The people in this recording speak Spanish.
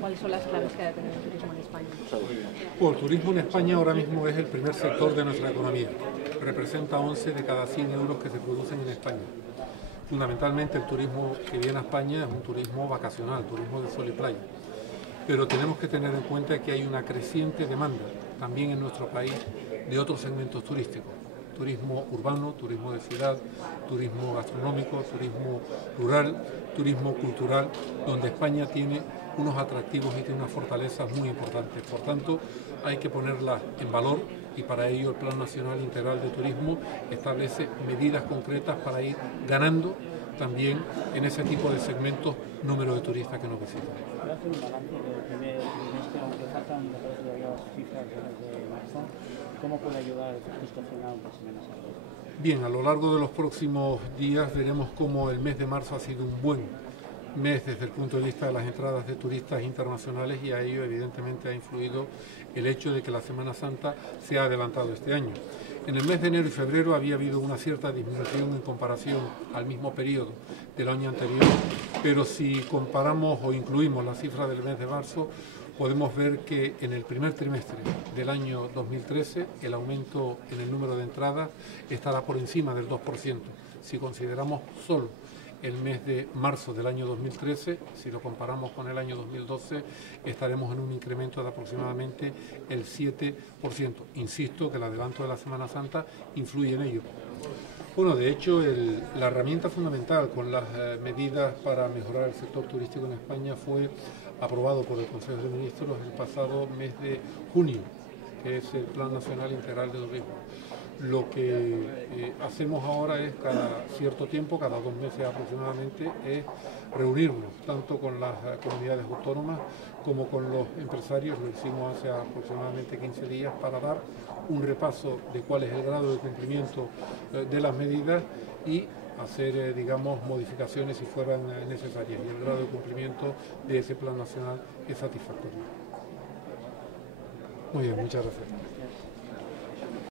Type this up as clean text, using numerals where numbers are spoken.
¿Cuáles son las claves que debe tener el turismo en España? Bueno, el turismo en España ahora mismo es el primer sector de nuestra economía. Representa 11 de cada 100 euros que se producen en España. Fundamentalmente el turismo que viene a España es un turismo vacacional, turismo de sol y playa. Pero tenemos que tener en cuenta que hay una creciente demanda también en nuestro país de otros segmentos turísticos. Turismo urbano, turismo de ciudad, turismo gastronómico, turismo rural, turismo cultural, donde España tiene unos atractivos y tiene unas fortalezas muy importantes. Por tanto, hay que ponerlas en valor y para ello el Plan Nacional Integral de Turismo establece medidas concretas para ir ganando también en ese tipo de segmentos número de turistas que nos visitan. Voy a hacer un balance del primer trimestre, aunque faltan todavía las cifras de marzo. ¿Cómo puede ayudar el efecto estacional de Semana Santa? Bien, a lo largo de los próximos días veremos cómo el mes de marzo ha sido un buen mes desde el punto de vista de las entradas de turistas internacionales y a ello evidentemente ha influido el hecho de que la Semana Santa se ha adelantado este año. En el mes de enero y febrero había habido una cierta disminución en comparación al mismo periodo del año anterior, pero si comparamos o incluimos la cifra del mes de marzo, podemos ver que en el primer trimestre del año 2013 el aumento en el número de entradas estará por encima del 2%. Si consideramos solo el mes de marzo del año 2013, si lo comparamos con el año 2012, estaremos en un incremento de aproximadamente el 7%. Insisto que el adelanto de la Semana Santa influye en ello. Bueno, de hecho, la herramienta fundamental con las medidas para mejorar el sector turístico en España fue aprobado por el Consejo de Ministros el pasado mes de junio, que es el Plan Nacional Integral de Turismo. Lo que hacemos ahora es cada cierto tiempo, cada 2 meses aproximadamente, es reunirnos tanto con las comunidades autónomas como con los empresarios. Lo hicimos hace aproximadamente 15 días para dar un repaso de cuál es el grado de cumplimiento de las medidas y hacer, digamos, modificaciones si fueran necesarias. Y el grado de cumplimiento de ese plan nacional es satisfactorio. Muy bien, muchas gracias.